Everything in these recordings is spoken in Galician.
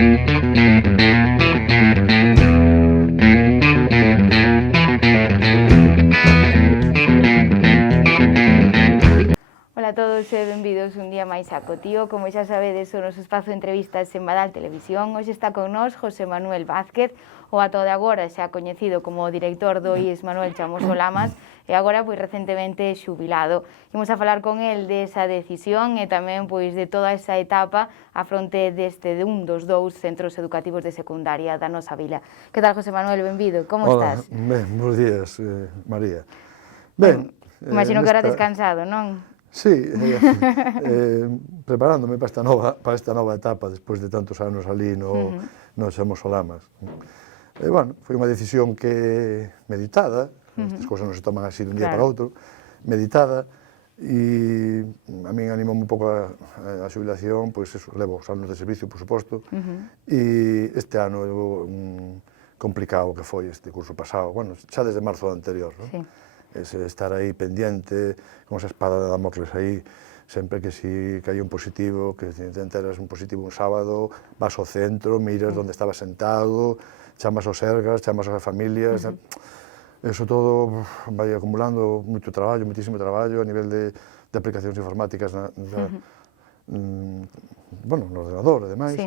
Ola a todos e benvidos un día máis a Cotío. Como xa sabedes, o noso espazo de entrevistas en Badal Televisión. Hoxe está con nós José Manuel Vázquez, o ata de agora xa coñecido como director do IES Manuel Chamoso Lamas, e agora pois recentemente xubilado. Imos a falar con el desa decisión e tamén pois de toda esa etapa a fronte de un dos dous centros educativos de secundaria da nosa vila. Que tal, José Manuel? Benvido, como estás? Ben, bons días, María. Ben, imagino que ahora descansado, non? Sí, preparándome para esta nova etapa despois de tantos anos ali no Chamoso Lamas. Bueno, foi unha decisión que meditada, estas cousas non se toman así de un día para outro, meditada, e a min animou un pouco a xubilación, pois eso, levo os anos de servicio, por suposto, e este ano complicado que foi este curso pasado, bueno, xa desde marzo do anterior, non? Ese estar aí pendiente, con esa espada de Damocles aí, sempre que si caía un positivo, que te enteras un positivo un sábado, vas ao centro, miras onde estaba sentado, chamas aos sergas, chamas ás familias, eso todo vai acumulando moito traballo, moitísimo traballo a nivel de aplicacións informáticas bueno, no ordenador, ademais.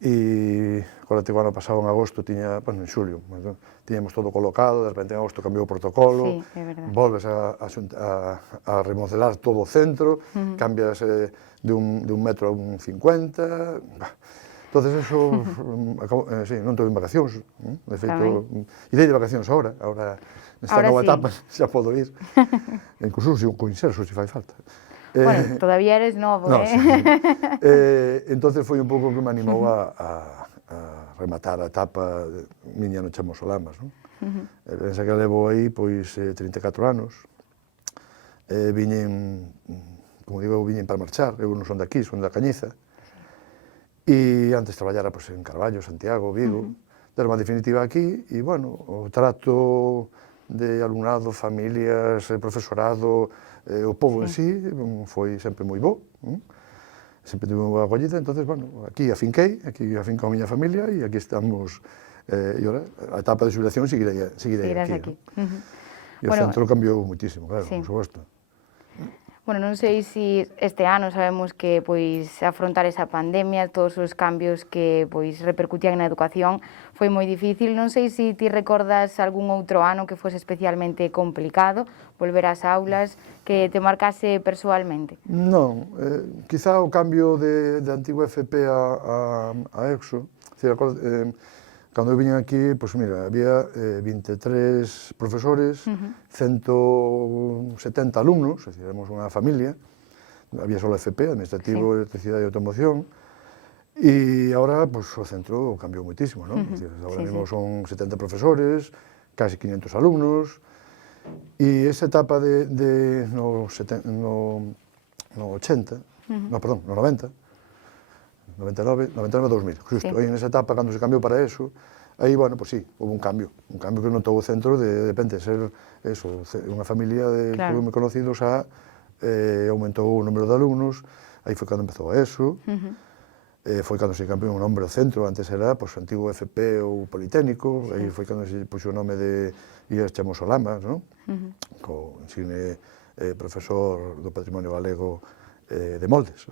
E agora o ano pasado, en agosto, en xulio, tiñamos todo colocado, de repente en agosto cambiou o protocolo, volves a remodelar todo o centro, cambias de un metro a un 50, entonces eso, non tuve vacacións, de feito, e dei de vacacións agora, nesta nova etapa xa podo ir, incluso co inserso, se fai falta. Bueno, todavía eres novo, Entón foi un pouco que me animou a rematar a etapa miña no Chamoso Lamas, non? Pensa que levo aí, pois, 34 anos, viñen, como digo, viñen para marchar, eu non son de aquí, son da Cañiza, e antes traballara en Carballo, Santiago, Vigo, deron a definitiva aquí, e, bueno, o trato de alumnado, familias, profesorado, o povo en sí foi sempre moi bo, sempre tive unha boa acollida, entonces, bueno, aquí afincou a miña familia e aquí estamos, e ora, a etapa de xubilación seguirei aquí. E o centro cambiou muitísimo, claro, por suposto. Bueno, non sei se este ano sabemos que afrontar esa pandemia, todos os cambios que repercutían na educación, foi moi difícil. Non sei se ti recordas algún outro ano que fose especialmente complicado, volver ás aulas, que te marcase persoalmente. Non, quizá o cambio de antigo FP a EXO, cando eu viñen aquí, pois mira, había 23 profesores, 170 alumnos, é dicir, éramos unha familia, había só FP, Administrativo, Electricidade e Automoción, e agora, pois, o centro cambiou moitísimo, non? Agora mesmo son 70 profesores, casi 500 alumnos, e esa etapa no 80, no 90, 99, 2000, justo, aí nesa etapa, cando se cambiou para eso, aí, bueno, pois sí, houve un cambio que notou o centro de repente ser unha familia de moi conocidos aumentou o número de alumnos, aí foi cando empezou a ESO, foi cando se cambiou o nombre do centro, antes era o antigo FP ou Politécnico, aí foi cando se puxo o nome de IES Chamoso Lamas, co insigne profesor do Patrimonio Galego de Moldes,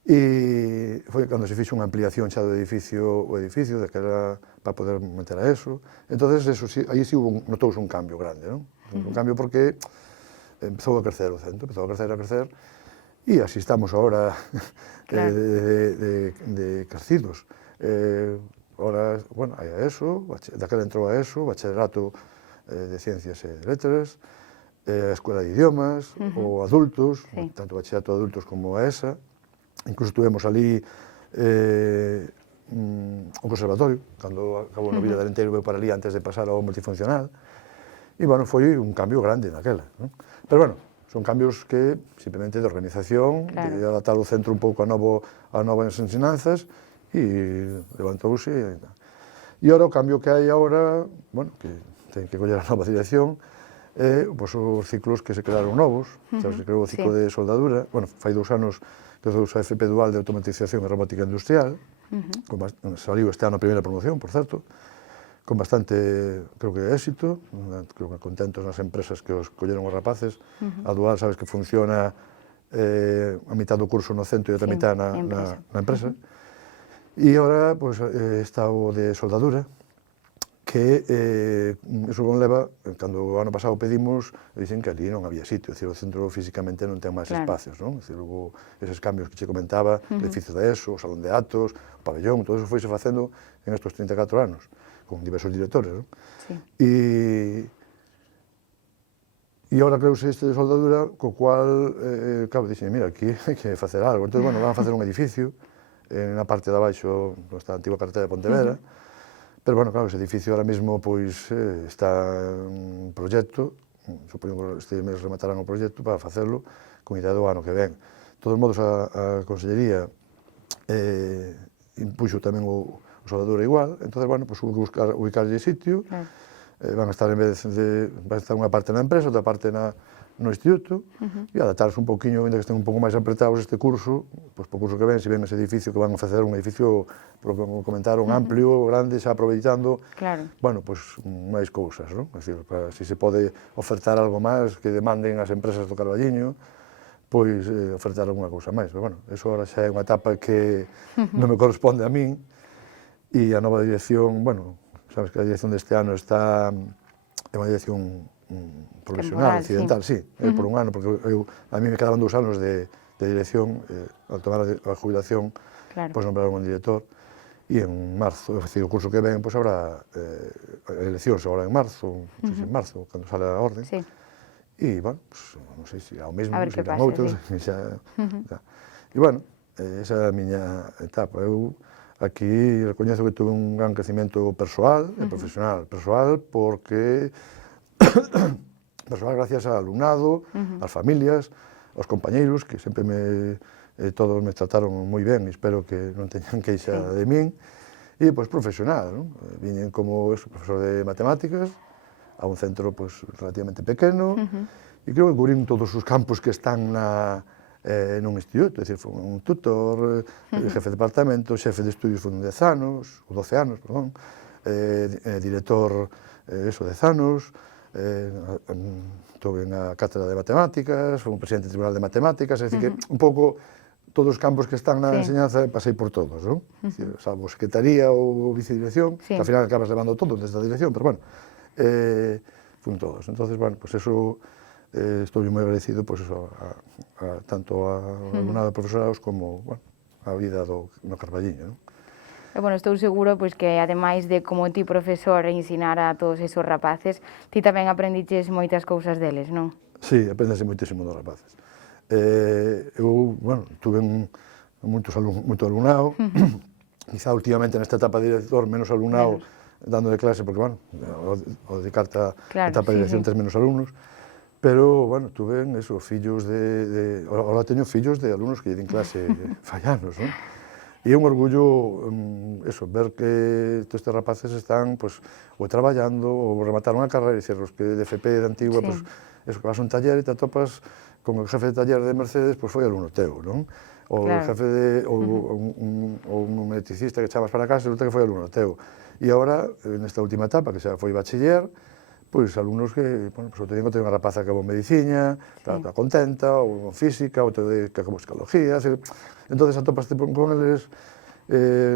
e foi cando se fixo unha ampliación xa do edificio, que era para poder meter a ESO, entonces aí sí notouse un cambio grande, un cambio porque empezou a crecer o centro, empezou a crecer, e así estamos agora de crecidos. Agora, bueno, hai a ESO, daquela entrou a ESO, Bachillerato de Ciencias e Letras, a Escuela de Idiomas, ou adultos, tanto Bachillerato de Adultos como a ESA, incluso tuvemos ali o conservatorio, cando acabou na Vila de Arenteiro, veu para ali antes de pasar ao multifuncional, e, bueno, foi un cambio grande naquela. Pero, bueno, son cambios que, simplemente, de organización, de adaptar o centro un pouco a novas ensinanzas, e levantouse. E ora, o cambio que hai agora, bueno, que ten que coller a nova dirección, os ciclos que se crearon novos, se creou o ciclo de soldadura, bueno, fai 2 anos que empezou a FP dual de automatización e robótica industrial, saliu este ano a primeira promoción, por certo, con bastante, creo que, éxito, creo que contentos nas empresas que os colleron os rapaces. A Dual, sabes que funciona a mitad do curso no centro e a mitad na empresa. E agora, está o de soldadura, que iso conleva, cando o ano pasado pedimos, dicen que ali non había sitio, o centro físicamente non ten máis espacios, non? Houve eses cambios que che comentaba, o edificio de ESO, o salón de actos, o pabellón, todo eso foise facendo en estos 34 anos, con diversos directores, non? E agora creuse este de soldadura, co cual, claro, dixen, mira, aquí hai que facer algo. Entón, van a facer un edificio, na parte de abaixo, está a antigua carretera de Pontevedra, pero, claro, ese edificio ahora mesmo está en proxecto, supoño que este mes rematarán o proxecto para facelo con idea do ano que ven. De todos modos, a Consellería impuxo tamén o soldadura igual, entón, hubo que ubicarlle sitio, van a estar unha parte na empresa, outra parte no instituto, e adaptarse un poquinho, ainda que estén un pouco máis apretados este curso, pois po curso que ven, se ven ese edificio que van a facer un edificio, como comentaron, amplio, grande, xa aproveitando, máis cousas, non? É dicir, se se pode ofertar algo máis que demanden as empresas do Carballiño, pois ofertar alguna cousa máis. Pero, eso ahora xa é unha etapa que non me corresponde a min, e a nova dirección, sabes que a dirección deste ano é unha dirección profesional, accidental, sí, por un ano, porque a mí me quedaban 2 anos de dirección, ao tomar a jubilación, pois nombraron un director, e en marzo, é dicir, o curso que ven, pois habrá eleccións agora en marzo, cando sale a orden, e, non sei se ao mesmo, se irán outros, e, esa é a miña etapa. Eu aquí recoñezo que tuve un gran crecimiento persoal e profesional. Persoal porque gracias ao alumnado, ás familias, aos compañeiros, que sempre todos me trataron moi ben, e espero que non teñan queixa de min. E, profesional, non? Viñen como profesor de matemáticas, a un centro relativamente pequeno, e creo que cubrín todos os campos que están nun instituto, é dicir, foi un tutor, jefe de departamento, xefe de estudios foi 10 anos, ou 12 anos, perdón, director 10 anos, estuve na cátedra de matemáticas, fui un presidente do Tribunal de Matemáticas, é dicir, que un pouco todos os campos que están na enseñanza pasei por todos, non? Salvo secretaría ou vicedirección, que ao final acabas levando todos desde a dirección, pero fui todos. Entón, eso, estou moi agradecido tanto ao alumnado de profesorados como a vida no Carballiño, non? Estou seguro que, ademais de como ti profesor ensinar a todos esos rapaces, ti tamén aprendiches moitas cousas deles, non? Sí, aprendese moitísimo dos rapaces. Eu, tuve moito alumnado, quizá últimamente nesta etapa de director menos alumnado dando de clase, porque, ao dedicarte a etapa de dirección tes menos alumnos, pero, tuve fillos ahora teño fillos de alumnos que lle din clase fai anos, non? E é un orgullo, ver que todos estes rapaces están, ou traballando, ou remataron a carreira, e os que de FP de antigua, que vas a un taller e te atopas con o jefe de taller de Mercedes, foi alumno teu, non? Ou o jefe de, ou un electricista que chamas para casa, resulta que foi alumno teu. E agora, nesta última etapa, que xa foi bachiller, alumnos que, o te digo, ten unha rapaza que acabou medicina, está contenta, ou física, ou que acabou psicología, entón atopaste con eles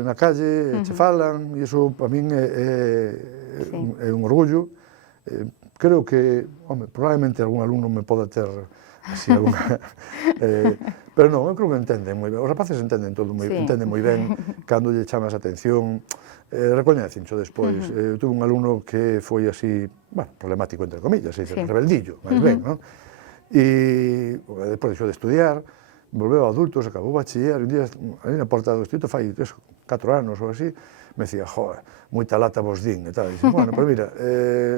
na calle, che falan, e iso para min é un orgullo. Creo que, probablemente algún alumno me poda ter así alguna... Pero non, eu creo que entenden moi ben, os rapaces entenden todo entenden moi ben cando lle chamas a atención, recoñecencho despois. Eu tuve un alumno que foi así, problemático entre comillas, rebeldillo, máis ben, non? E despois deixou de estudiar, volveu a adultos, acabou bachiller, un día, ali na porta do instituto, fai 4 anos ou así, me decía, moita lata vos din, e tal. Dice, pero mira,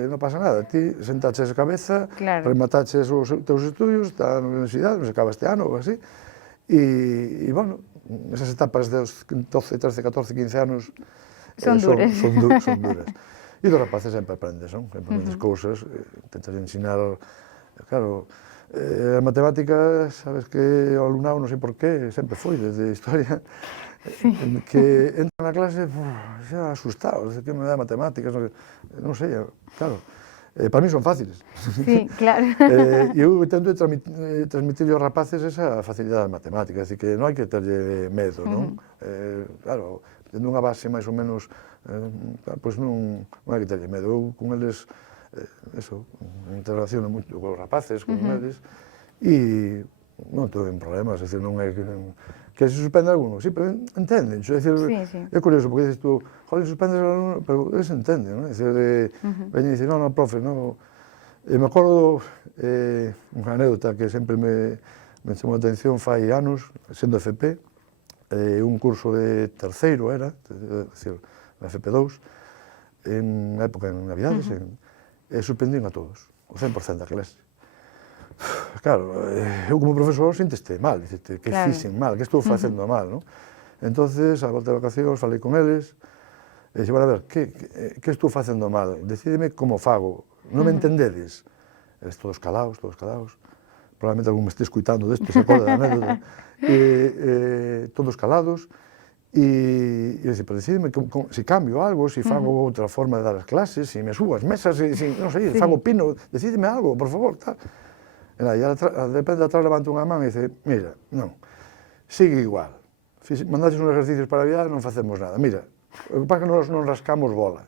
non pasa nada, ti sentaches a cabeza, remataches os teus estudios, está na universidade, non se acaba este ano ou así, e, esas etapas dos 12, 13, 14, 15 anos son duras. Son duras. E dos rapaces sempre aprendes, non? Sempre aprendes cousas, intentas ensinar, claro, a matemática, sabes que o alumnado, non sei por qué, sempre foi, desde a historia, que entran na clase xa asustados, que me dá matemáticas, non sei, claro, para mí son fáciles. Sí, claro. E eu tento transmitir aos rapaces esa facilidade de matemática, é dicir, que non hai que terlle medo, non? Claro, tendo unha base máis ou menos, pois non hai que terlle medo. Eu con eles, eso, interacciono moito con os rapaces, con eles, e non teñen problemas, é dicir, non é que se suspende algúno, sí, pero entenden, é dicir, é curioso, porque dices tú, joder, suspendes algúno, pero eles entenden, non? É dicir, veñen e dicen, non, profe, non. E me acordo unha anécdota que sempre me chamou a atención fai anos, sendo FP, un curso de terceiro era, é dicir, na FP2, en época en Navidades, e suspendín a todos, o 100% da clase. Claro, eu como profesor sinteste mal, dicete, que fixen mal, que estou facendo mal, non? Entonces, a volta de vacacións, falei con eles, e dixen, bueno, a ver, que estou facendo mal? Decídeme como fago, non me entendedes? Eles todos calados, probablemente algún me este escuitando desto, se acorda da anécdota, todos calados, e eu dixen, pero decidime se cambio algo, se fago outra forma de dar as clases, se me subo as mesas, non sei, fago pino, decidime algo, por favor, tal. E de repente atrás levanta unha man e dice, mira, non, sigue igual, mandaches uns exercicios para a vida e non facemos nada, mira, o que pasa que nós non rascamos bola,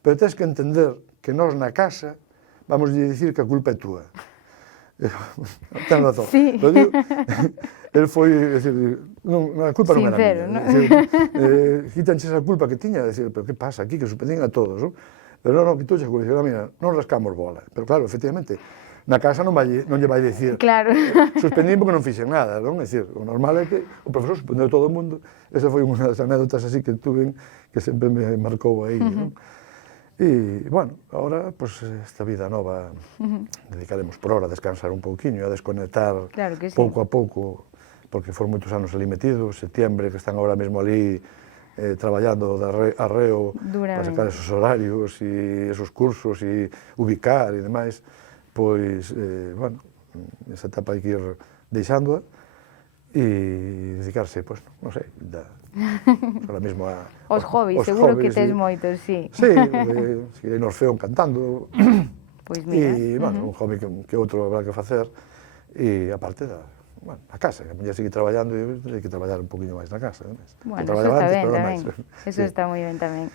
pero tens que entender que nós na casa vamos dicir que a culpa é túa. Ten razón. Sí. Ele foi, decir, a culpa non era miña. Quítanche esa culpa que tiña, decir, pero que pasa aquí, que suspendín a todos, non? Pero non, quitouche a culpa, dicir, mira, non rascamos bola. Pero claro, efectivamente, na casa non lle vai dicir, suspendín porque non fixen nada, non? É dicir, o normal é que o profesor suspendeu todo o mundo. Esa foi unha das anécdotas así que tuve, que sempre me marcou aí, non? E, bueno, agora, pues, esta vida nova, dedicaremos por hora a descansar un pouquiño, a desconectar pouco a pouco, porque foron moitos anos ali metidos, setiembre, que están agora mesmo ali traballando de arreo para sacar esos horarios e esos cursos e ubicar e demais, pois, bueno, esa etapa hai que ir deixándoa e dedicarse, pois, non sei, ahora mesmo os hobbies, seguro que tes moitos, sí. Sí, seguirei no Orfeón cantando, e, bueno, un hobby que outro habrá que facer, e aparte a casa, que a muller sigue traballando e hai que traballar un poquinho máis na casa. Bueno, eso está ben tamén, eso está moi ben tamén.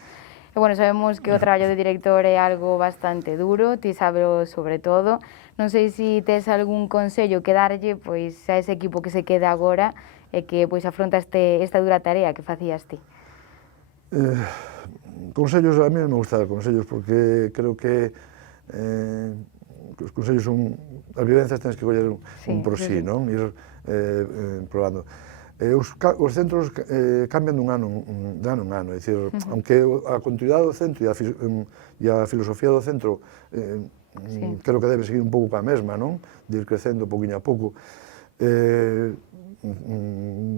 E, bueno, sabemos que o traballo de director é algo bastante duro, ti sabes sobre todo. Non sei se tes algún consello que darlle pois a ese equipo que se queda agora e que pois afronta esta dura tarea que facías ti. Consellos, a mí non me gusta dar consellos porque creo que os consellos son, as vivencias tens que coller un por sí, non? Ir probando. Os centros cambian de ano en ano, é dicir, aunque a continuidade do centro e a filosofía do centro creo que debe seguir un pouco ca mesma, non? De ir crecendo pouquinho a pouco.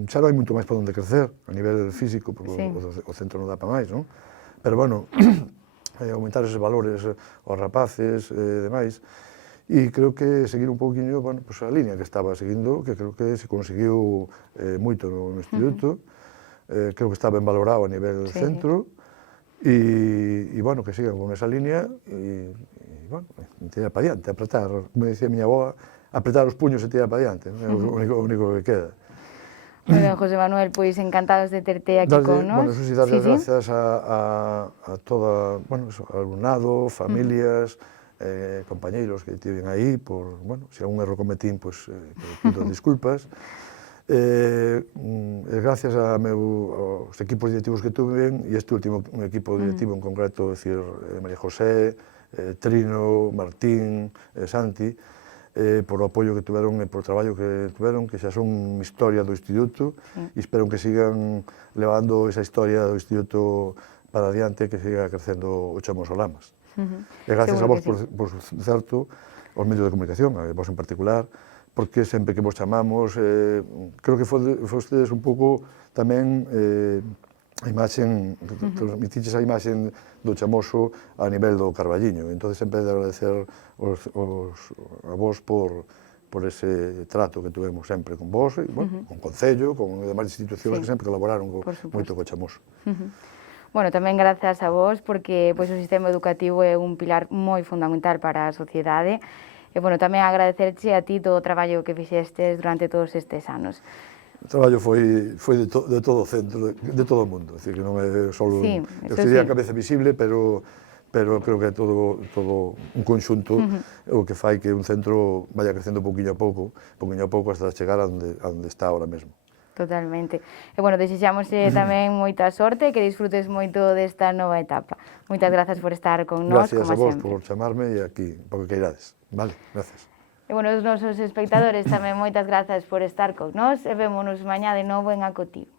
Xa non hai moito máis para onde crecer a nivel físico, porque o centro non dá para máis, non? Pero, bueno, aumentar esos valores aos rapaces e demais, e creo que seguir un pouquinho, bueno, pues a línea que estaba seguindo, que creo que se conseguiu moito no instituto, creo que está ben valorado a nivel centro, e, bueno, que sigan con esa línea, e, bueno, tirar para diante, apretar, como dicía a miña avoa, apretar os puños e tirar para diante, é o único que queda. Bueno, José Manuel, pois encantados de terte aquí con nós. Bueno, eso sí, darle gracias a todo, bueno, ao alumnado, familias, compañeiros que tiven aí, por, bueno, se algún erro cometín, pois, pido disculpas. Gracias aos equipos directivos que tuven, e este último equipo directivo en concreto, decir, María José, Trino, Martín, Santi, por o apoio que tuveron e por o traballo que tuveron, que xa son historia do Instituto, e espero que sigan levando esa historia do Instituto para adiante, que siga crecendo o Chamos o Lamas. E gracias a vos, por certo, aos medios de comunicación, a vos en particular, porque sempre que vos chamamos, creo que fostedes un pouco tamén a imaxe, transmitiches a imaxe do Chamoso a nivel do Carballiño. Entón, sempre de agradecer a vos por por ese trato que tuvemos sempre con vos, e, bueno, con o Concello, con demais institucións que sempre colaboraron moito co Chamoso. Bueno, tamén grazas a vos, porque pois, o sistema educativo é un pilar moi fundamental para a sociedade. E, bueno, tamén agradecerche a ti todo o traballo que fixestes durante todos estes anos. O traballo foi de todo o centro, de todo o mundo, é dicir, que non é só, eu sería a cabeza visible, pero creo que é todo un conxunto o que fai que un centro vaya crecendo pouquinho a pouco, hasta chegar a onde está ahora mesmo. Totalmente. E, bueno, desexamos tamén moita sorte e que disfrutes moito desta nova etapa. Moitas grazas por estar con nós, como sempre. Gracias a vos por chamarme e aquí, porque queirades. Vale, gracias. E, bueno, os nosos espectadores tamén moitas grazas por estar con nós e vémonos mañá de novo en Acotío.